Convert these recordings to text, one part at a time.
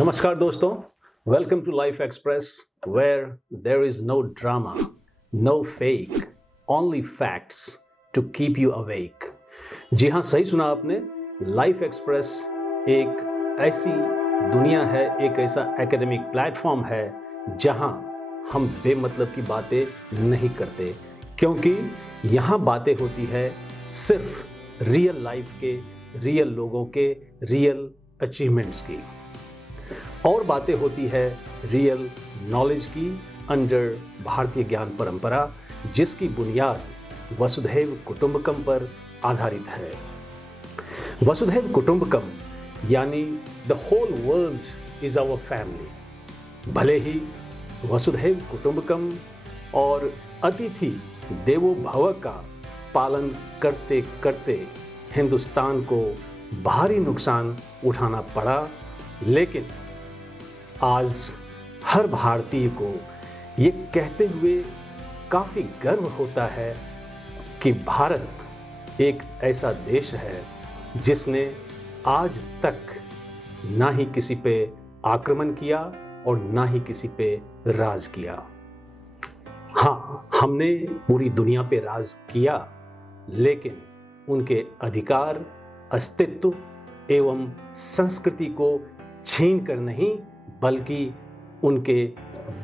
नमस्कार दोस्तों, welcome to Life Express where there is no drama, no fake, only facts to keep you awake. जी हाँ, सही सुना आपने। लाइफ एक्सप्रेस एक ऐसी दुनिया है, एक ऐसा एकेडमिक प्लेटफॉर्म है जहाँ हम बेमतलब की बातें नहीं करते, क्योंकि यहाँ बातें होती है सिर्फ रियल लाइफ के, रियल लोगों के, रियल अचीवमेंट्स की, और बातें होती है रियल नॉलेज की अंडर भारतीय ज्ञान परंपरा, जिसकी बुनियाद वसुधैव कुटुंबकम पर आधारित है। वसुधैव कुटुंबकम यानी the whole world is our family. भले ही वसुधैव कुटुंबकम और अतिथि देवो भव का पालन करते करते हिंदुस्तान को भारी नुकसान उठाना पड़ा, लेकिन आज हर भारतीय को ये कहते हुए काफ़ी गर्व होता है कि भारत एक ऐसा देश है जिसने आज तक ना ही किसी पे आक्रमण किया और ना ही किसी पे राज किया। हाँ, हमने पूरी दुनिया पे राज किया, लेकिन उनके अधिकार, अस्तित्व एवं संस्कृति को छीन कर नहीं, बल्कि उनके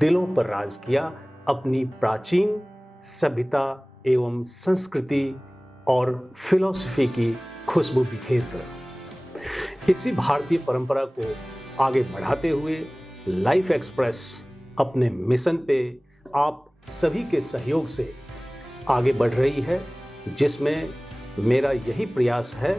दिलों पर राज किया, अपनी प्राचीन सभ्यता एवं संस्कृति और फिलॉसफी की खुशबू बिखेर कर। इसी भारतीय परंपरा को आगे बढ़ाते हुए लाइफ एक्सप्रेस अपने मिशन पे आप सभी के सहयोग से आगे बढ़ रही है, जिसमें मेरा यही प्रयास है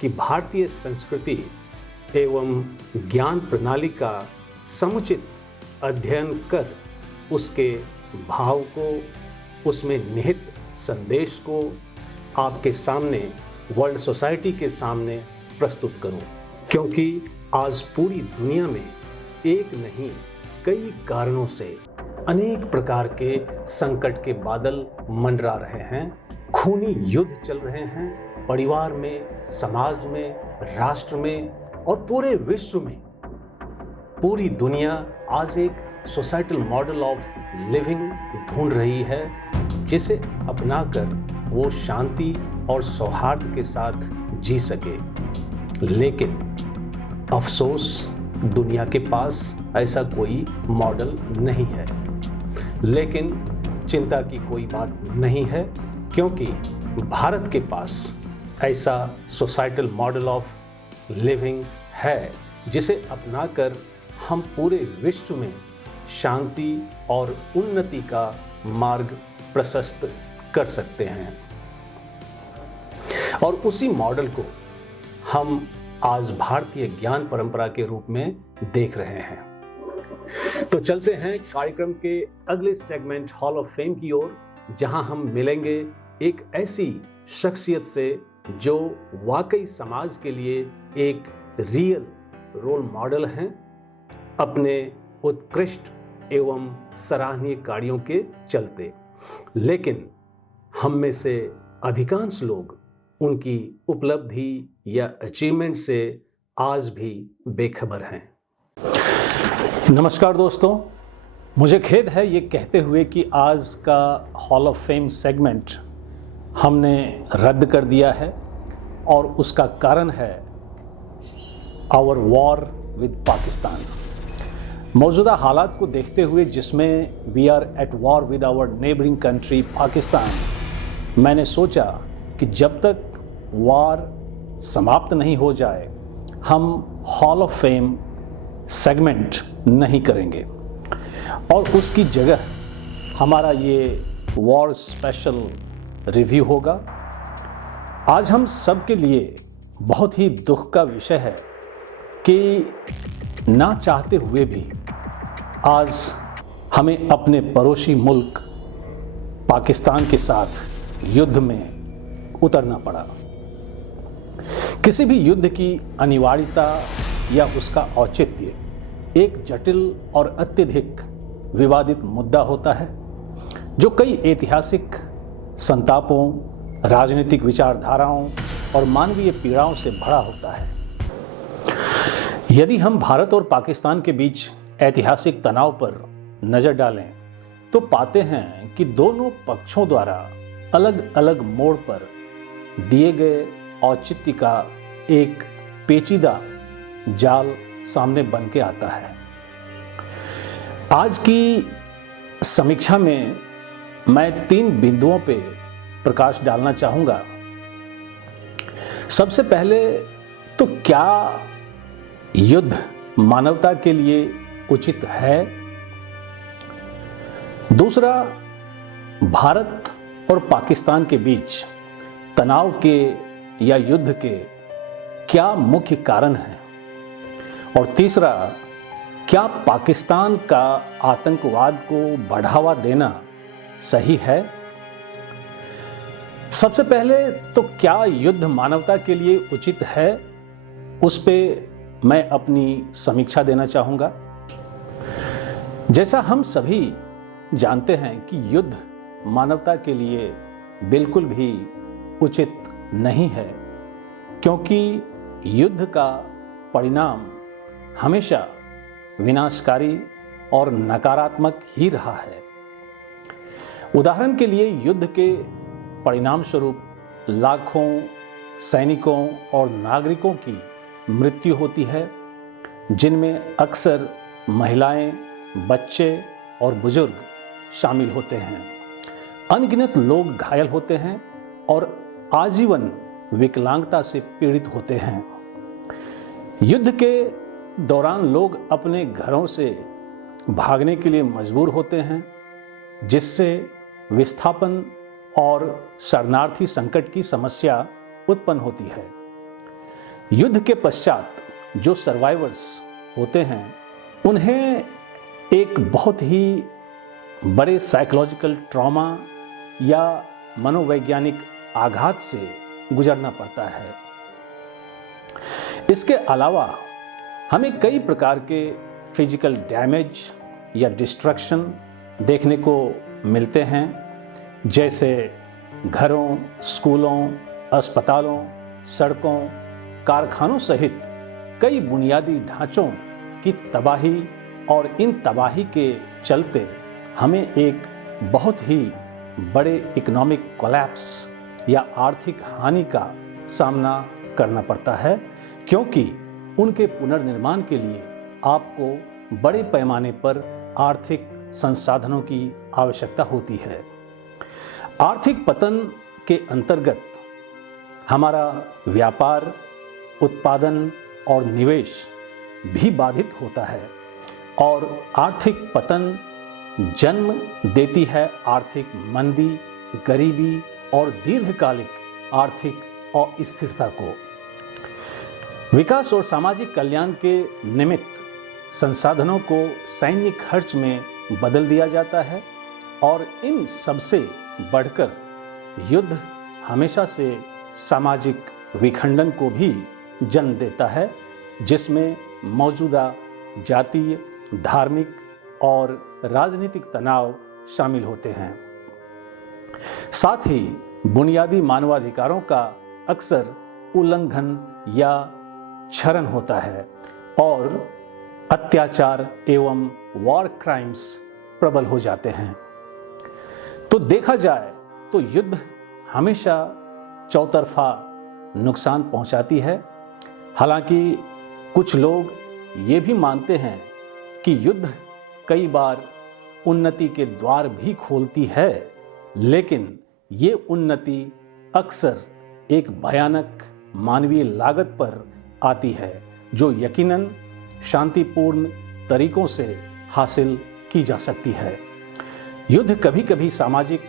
कि भारतीय संस्कृति एवं ज्ञान प्रणाली का समुचित अध्ययन कर उसके भाव को, उसमें निहित संदेश को आपके सामने, वर्ल्ड सोसाइटी के सामने प्रस्तुत करूं, क्योंकि आज पूरी दुनिया में एक नहीं कई कारणों से अनेक प्रकार के संकट के बादल मंडरा रहे हैं। खूनी युद्ध चल रहे हैं परिवार में, समाज में, राष्ट्र में और पूरे विश्व में। पूरी दुनिया आज एक सोसाइटल मॉडल ऑफ लिविंग ढूंढ रही है, जिसे अपनाकर वो शांति और सौहार्द के साथ जी सके। लेकिन अफसोस, दुनिया के पास ऐसा कोई मॉडल नहीं है। लेकिन चिंता की कोई बात नहीं है, क्योंकि भारत के पास ऐसा सोसाइटल मॉडल ऑफ लिविंग है जिसे अपनाकर हम पूरे विश्व में शांति और उन्नति का मार्ग प्रशस्त कर सकते हैं। और उसी मॉडल को हम आज भारतीय ज्ञान परंपरा के रूप में देख रहे हैं। तो चलते हैं कार्यक्रम के अगले सेगमेंट हॉल ऑफ फेम की ओर, जहां हम मिलेंगे एक ऐसी शख्सियत से जो वाकई समाज के लिए एक रियल रोल मॉडल हैं, अपने उत्कृष्ट एवं सराहनीय कार्यों के चलते। लेकिन हम में से अधिकांश लोग उनकी उपलब्धि या अचीवमेंट से आज भी बेखबर हैं। नमस्कार दोस्तों, मुझे खेद है ये कहते हुए कि आज का हॉल ऑफ फेम सेगमेंट हमने रद्द कर दिया है, और उसका कारण है आवर वॉर विद पाकिस्तान। मौजूदा हालात को देखते हुए, जिसमें we are at war with our neighbouring country Pakistan, मैंने सोचा कि जब तक वॉर समाप्त नहीं हो जाए हम हॉल ऑफ फेम सेगमेंट नहीं करेंगे, और उसकी जगह हमारा ये वॉर स्पेशल रिव्यू होगा। आज हम सब के लिए बहुत ही दुख का विषय है कि ना चाहते हुए भी आज हमें अपने पड़ोसी मुल्क पाकिस्तान के साथ युद्ध में उतरना पड़ा। किसी भी युद्ध की अनिवार्यता या उसका औचित्य एक जटिल और अत्यधिक विवादित मुद्दा होता है, जो कई ऐतिहासिक संतापों, राजनीतिक विचारधाराओं और मानवीय पीड़ाओं से भरा होता है। यदि हम भारत और पाकिस्तान के बीच ऐतिहासिक तनाव पर नजर डालें तो पाते हैं कि दोनों पक्षों द्वारा अलग अलग मोड़ पर दिए गए औचित्य का एक पेचीदा जाल सामने बन के आता है। आज की समीक्षा में मैं 3 बिंदुओं पे प्रकाश डालना चाहूंगा। सबसे पहले तो क्या युद्ध मानवता के लिए उचित है? दूसरा, भारत और पाकिस्तान के बीच तनाव के या युद्ध के क्या मुख्य कारण हैं? और तीसरा, क्या पाकिस्तान का आतंकवाद को बढ़ावा देना सही है? सबसे पहले तो क्या युद्ध मानवता के लिए उचित है, उस पे मैं अपनी समीक्षा देना चाहूंगा। जैसा हम सभी जानते हैं कि युद्ध मानवता के लिए बिल्कुल भी उचित नहीं है, क्योंकि युद्ध का परिणाम हमेशा विनाशकारी और नकारात्मक ही रहा है। उदाहरण के लिए युद्ध के परिणाम स्वरूप लाखों सैनिकों और नागरिकों की मृत्यु होती है, जिनमें अक्सर महिलाएं, बच्चे और बुजुर्ग शामिल होते हैं। अनगिनत लोग घायल होते हैं और आजीवन विकलांगता से पीड़ित होते हैं। युद्ध के दौरान लोग अपने घरों से भागने के लिए मजबूर होते हैं, जिससे विस्थापन और शरणार्थी संकट की समस्या उत्पन्न होती है। युद्ध के पश्चात जो सर्वाइवर्स होते हैं, उन्हें एक बहुत ही बड़े साइकोलॉजिकल ट्रॉमा या मनोवैज्ञानिक आघात से गुजरना पड़ता है। इसके अलावा हमें कई प्रकार के फिजिकल डैमेज या डिस्ट्रक्शन देखने को मिलते हैं, जैसे घरों, स्कूलों, अस्पतालों, सड़कों, कारखानों सहित कई बुनियादी ढांचों की तबाही। और इन तबाही के चलते हमें एक बहुत ही बड़े इकोनॉमिक कोलैप्स या आर्थिक हानि का सामना करना पड़ता है, क्योंकि उनके पुनर्निर्माण के लिए आपको बड़े पैमाने पर आर्थिक संसाधनों की आवश्यकता होती है। आर्थिक पतन के अंतर्गत हमारा व्यापार, उत्पादन और निवेश भी बाधित होता है, और आर्थिक पतन जन्म देती है आर्थिक मंदी, गरीबी और दीर्घकालिक आर्थिक अस्थिरता को। विकास और सामाजिक कल्याण के निमित्त संसाधनों को सैन्य खर्च में बदल दिया जाता है, और इन सबसे बढ़कर युद्ध हमेशा से सामाजिक विखंडन को भी जन्म देता है, जिसमें मौजूदा जातीय, धार्मिक और राजनीतिक तनाव शामिल होते हैं। साथ ही बुनियादी मानवाधिकारों का अक्सर उल्लंघन या क्षरण होता है, और अत्याचार एवं वॉर क्राइम्स प्रबल हो जाते हैं। तो देखा जाए तो युद्ध हमेशा चौतरफा नुकसान पहुंचाती है। हालांकि कुछ लोग ये भी मानते हैं कि युद्ध कई बार उन्नति के द्वार भी खोलती है, लेकिन ये उन्नति अक्सर एक भयानक मानवीय लागत पर आती है, जो यकीनन शांतिपूर्ण तरीकों से हासिल की जा सकती है। युद्ध कभी कभी सामाजिक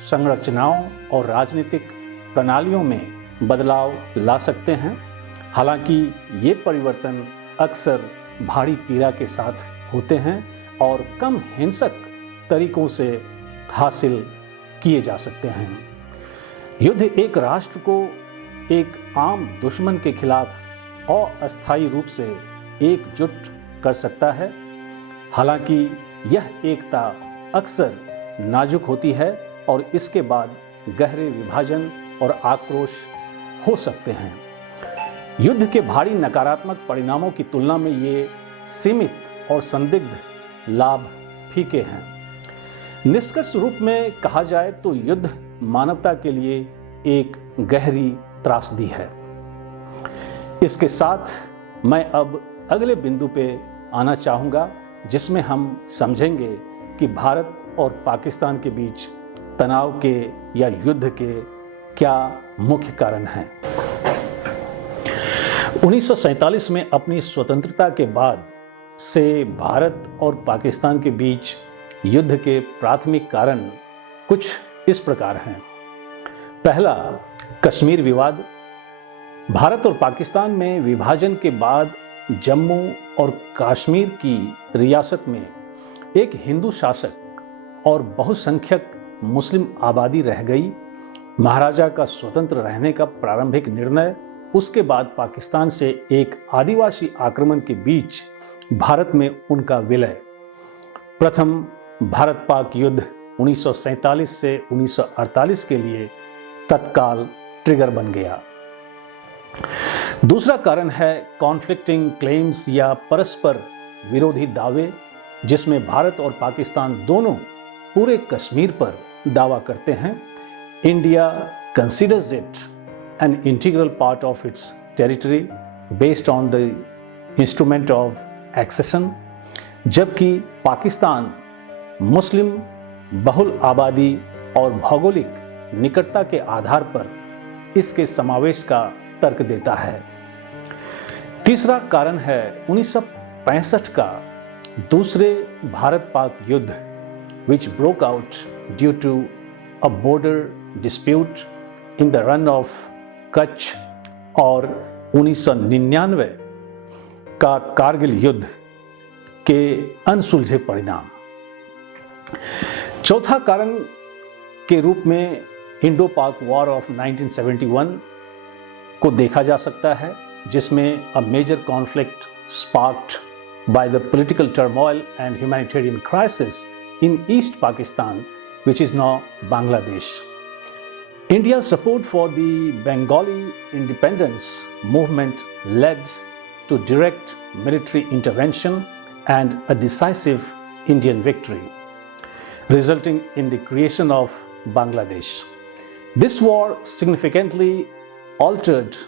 संरचनाओं और राजनीतिक प्रणालियों में बदलाव ला सकते हैं। हालांकि ये परिवर्तन अक्सर भारी पीड़ा के साथ होते हैं और कम हिंसक तरीकों से हासिल किए जा सकते हैं। युद्ध एक राष्ट्र को एक आम दुश्मन के खिलाफ अस्थायी रूप से एकजुट कर सकता है। हालांकि यह एकता अक्सर नाजुक होती है और इसके बाद गहरे विभाजन और आक्रोश हो सकते हैं। युद्ध के भारी नकारात्मक परिणामों की तुलना में ये सीमित और संदिग्ध लाभ फीके हैं। निष्कर्ष रूप में कहा जाए तो युद्ध मानवता के लिए एक गहरी त्रासदी है। इसके साथ मैं अब अगले बिंदु पे आना चाहूँगा, जिसमें हम समझेंगे कि भारत और पाकिस्तान के बीच तनाव के या युद्ध के क्या मुख्य कारण हैं। 1947 में अपनी स्वतंत्रता के बाद से भारत और पाकिस्तान के बीच युद्ध के प्राथमिक कारण कुछ इस प्रकार हैं। पहला, कश्मीर विवाद। भारत और पाकिस्तान में विभाजन के बाद जम्मू और कश्मीर की रियासत में एक हिंदू शासक और बहुसंख्यक मुस्लिम आबादी रह गई। महाराजा का स्वतंत्र रहने का प्रारंभिक निर्णय, उसके बाद पाकिस्तान से एक आदिवासी आक्रमण के बीच भारत में उनका विलय, प्रथम भारत पाक युद्ध 1947 से 1948 के लिए तत्काल ट्रिगर बन गया। दूसरा कारण है कॉन्फ्लिक्टिंग क्लेम्स या परस्पर विरोधी दावे, जिसमें भारत और पाकिस्तान दोनों पूरे कश्मीर पर दावा करते हैं। India considers it an integral part of its territory based on the instrument of accession, जबकि पाकिस्तान मुस्लिम बहुल आबादी और भौगोलिक निकटता के आधार पर इसके समावेश का तर्क देता है। तीसरा कारण है 1965 का दूसरे भारत पाक युद्ध, which broke out due to a border dispute in the run of Kutch, और 1999 का कारगिल युद्ध के अनसुलझे परिणाम। चौथा कारण के रूप में इंडो पाक वॉर ऑफ 1971 को देखा जा सकता है, जिसमें a major conflict sparked by the political turmoil and humanitarian crisis in East Pakistan, which is now Bangladesh. India's support for the Bengali independence movement led to direct military intervention and a decisive Indian victory, resulting in the creation of Bangladesh. This war significantly altered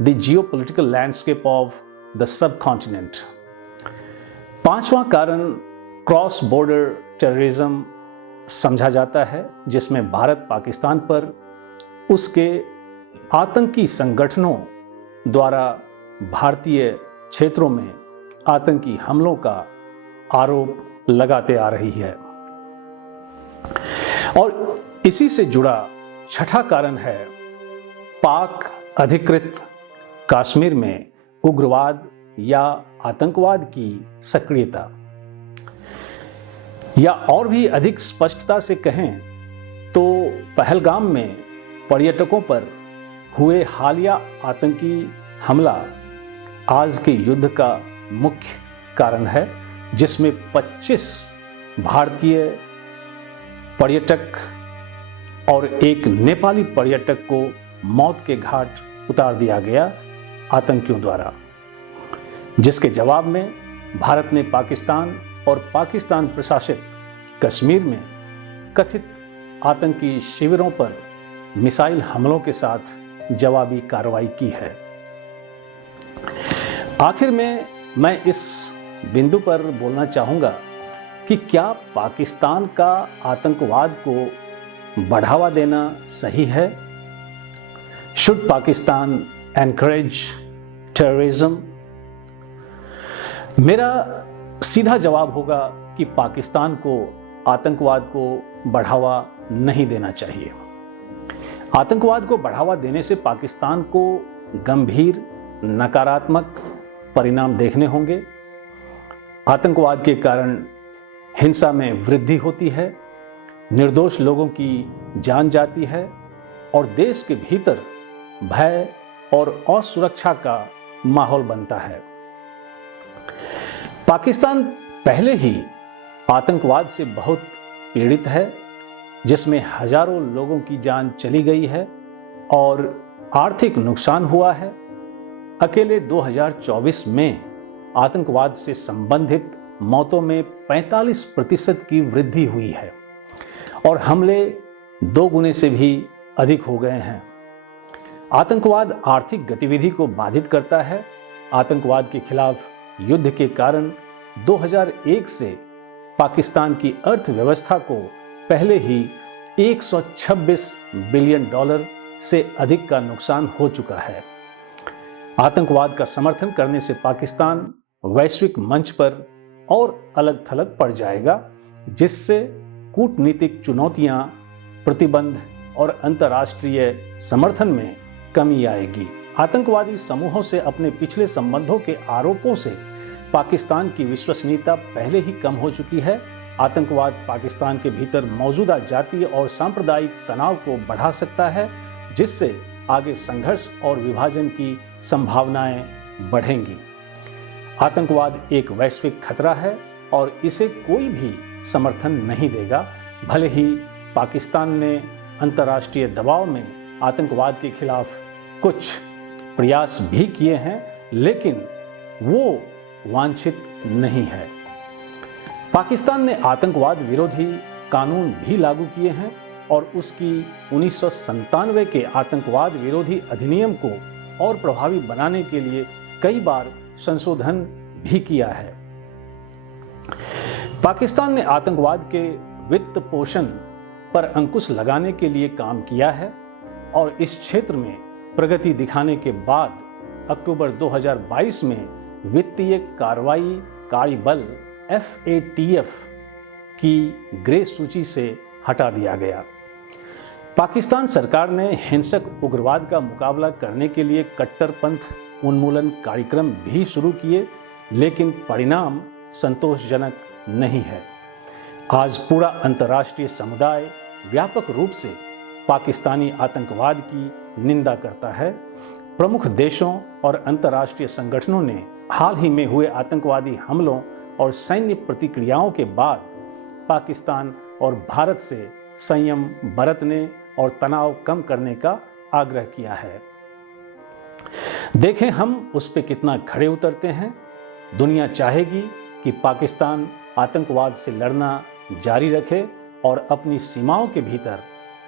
the geopolitical landscape of the subcontinent. पांचवां कारण cross border terrorism समझा जाता है, जिसमें भारत पाकिस्तान पर उसके आतंकी संगठनों द्वारा भारतीय क्षेत्रों में आतंकी हमलों का आरोप लगाते आ रही है। और इसी से जुड़ा छठा कारण है पाक अधिकृत कश्मीर में उग्रवाद या आतंकवाद की सक्रियता, या और भी अधिक स्पष्टता से कहें तो पहलगाम में पर्यटकों पर हुए हालिया आतंकी हमला आज के युद्ध का मुख्य कारण है, जिसमें 25 भारतीय पर्यटक और एक नेपाली पर्यटक को मौत के घाट उतार दिया गया आतंकियों द्वारा, जिसके जवाब में भारत ने पाकिस्तान और पाकिस्तान प्रशासित कश्मीर में कथित आतंकी शिविरों पर मिसाइल हमलों के साथ जवाबी कार्रवाई की है। आखिर में मैं इस बिंदु पर बोलना चाहूँगा कि क्या पाकिस्तान का आतंकवाद को बढ़ावा देना सही है? Should Pakistan encourage terrorism? मेरा सीधा जवाब होगा कि पाकिस्तान को आतंकवाद को बढ़ावा नहीं देना चाहिए। आतंकवाद को बढ़ावा देने से पाकिस्तान को गंभीर नकारात्मक परिणाम देखने होंगे। आतंकवाद के कारण हिंसा में वृद्धि होती है, निर्दोष लोगों की जान जाती है और देश के भीतर भय और असुरक्षा का माहौल बनता है। पाकिस्तान पहले ही आतंकवाद से बहुत पीड़ित है, जिसमें हजारों लोगों की जान चली गई है और आर्थिक नुकसान हुआ है। अकेले 2024 में आतंकवाद से संबंधित मौतों में 45% की वृद्धि हुई है और हमले 2 गुने से भी अधिक हो गए हैं। आतंकवाद आर्थिक गतिविधि को बाधित करता है। आतंकवाद के खिलाफ युद्ध के कारण 2001 से पाकिस्तान की अर्थव्यवस्था को पहले ही $126 बिलियन से अधिक का नुकसान हो चुका है। आतंकवाद का समर्थन करने से पाकिस्तान वैश्विक मंच पर और अलग थलग पड़ जाएगा, जिससे कूटनीतिक चुनौतियां, प्रतिबंध और अंतर्राष्ट्रीय समर्थन में कमी आएगी। आतंकवादी समूहों से अपने पिछले संबंधों के आरोपों से पाकिस्तान की विश्वसनीयता पहले ही कम हो चुकी है। आतंकवाद पाकिस्तान के भीतर मौजूदा जातीय और सांप्रदायिक तनाव को बढ़ा सकता है, जिससे आगे संघर्ष और विभाजन की संभावनाएं बढ़ेंगी। आतंकवाद एक वैश्विक खतरा है और इसे कोई भी समर्थन नहीं देगा। भले ही पाकिस्तान ने अंतर्राष्ट्रीय दबाव में आतंकवाद के खिलाफ कुछ प्रयास भी किए हैं, लेकिन वो वांछित नहीं है। पाकिस्तान ने आतंकवाद विरोधी कानून भी लागू किए हैं और उसकी 1997 के आतंकवाद विरोधी अधिनियम को और प्रभावी बनाने के लिए कई बार संशोधन भी किया है। पाकिस्तान ने आतंकवाद के वित्त पोषण पर अंकुश लगाने के लिए काम किया है और इस क्षेत्र में प्रगति दिखाने के बाद अक्टूबर 2022 में वित्तीय कार्रवाई कार्यबल FATF की ग्रे सूची से हटा दिया गया। पाकिस्तान सरकार ने हिंसक उग्रवाद का मुकाबला करने के लिए कट्टरपंथ उन्मूलन कार्यक्रम भी शुरू किए, लेकिन परिणाम संतोषजनक नहीं है। आज पूरा अंतर्राष्ट्रीय समुदाय व्यापक रूप से पाकिस्तानी आतंकवाद की निंदा करता है। प्रमुख देशों और अंतर्राष्ट्रीय संगठनों ने हाल ही में हुए आतंकवादी हमलों और सैन्य प्रतिक्रियाओं के बाद पाकिस्तान और भारत से संयम बरतने और तनाव कम करने का आग्रह किया है। देखें हम उस पर कितना खड़े उतरते हैं। दुनिया चाहेगी कि पाकिस्तान आतंकवाद से लड़ना जारी रखे और अपनी सीमाओं के भीतर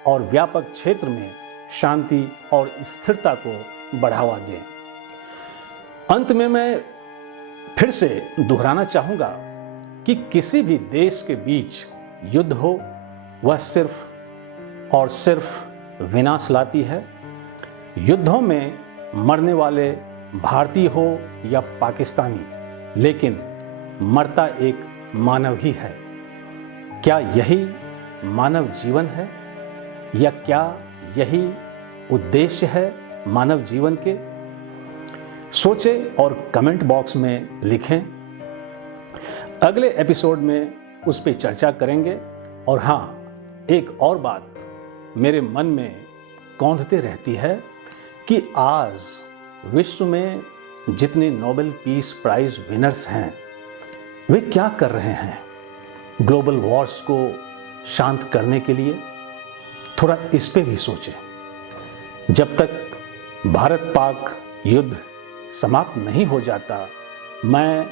और व्यापक क्षेत्र में शांति और स्थिरता को बढ़ावा दे। अंत में मैं फिर से दोहराना चाहूँगा कि किसी भी देश के बीच युद्ध हो, वह सिर्फ और सिर्फ विनाश लाती है। युद्धों में मरने वाले भारतीय हो या पाकिस्तानी, लेकिन मरता एक मानव ही है। क्या यही मानव जीवन है या क्या यही उद्देश्य है मानव जीवन के? सोचें और कमेंट बॉक्स में लिखें। अगले एपिसोड में उस पर चर्चा करेंगे। और हाँ, एक और बात मेरे मन में कौंधते रहती है कि आज विश्व में जितने नोबेल पीस प्राइज विनर्स हैं, वे क्या कर रहे हैं ग्लोबल वॉर्स को शांत करने के लिए? थोड़ा इस पे भी सोचें। जब तक भारत पाक युद्ध समाप्त नहीं हो जाता, मैं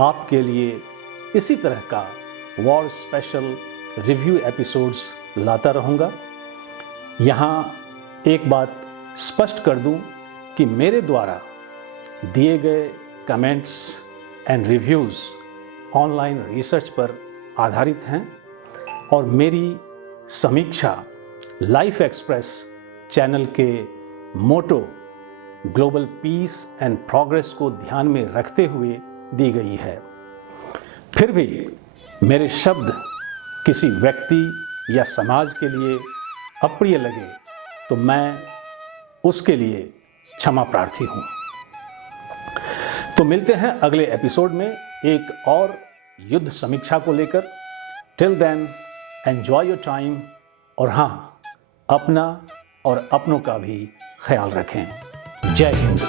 आपके लिए इसी तरह का वॉर स्पेशल रिव्यू एपिसोड्स लाता रहूँगा। यहाँ एक बात स्पष्ट कर दूँ कि मेरे द्वारा दिए गए comments and reviews online research पर आधारित हैं और मेरी समीक्षा लाइफ एक्सप्रेस चैनल के मोटो ग्लोबल पीस एंड प्रोग्रेस को ध्यान में रखते हुए दी गई है। फिर भी मेरे शब्द किसी व्यक्ति या समाज के लिए अप्रिय लगे तो मैं उसके लिए क्षमा प्रार्थी हूँ। तो मिलते हैं अगले एपिसोड में एक और युद्ध समीक्षा को लेकर। Till then enjoy your time और हाँ, अपना और अपनों का भी ख्याल रखें। जय हिंद।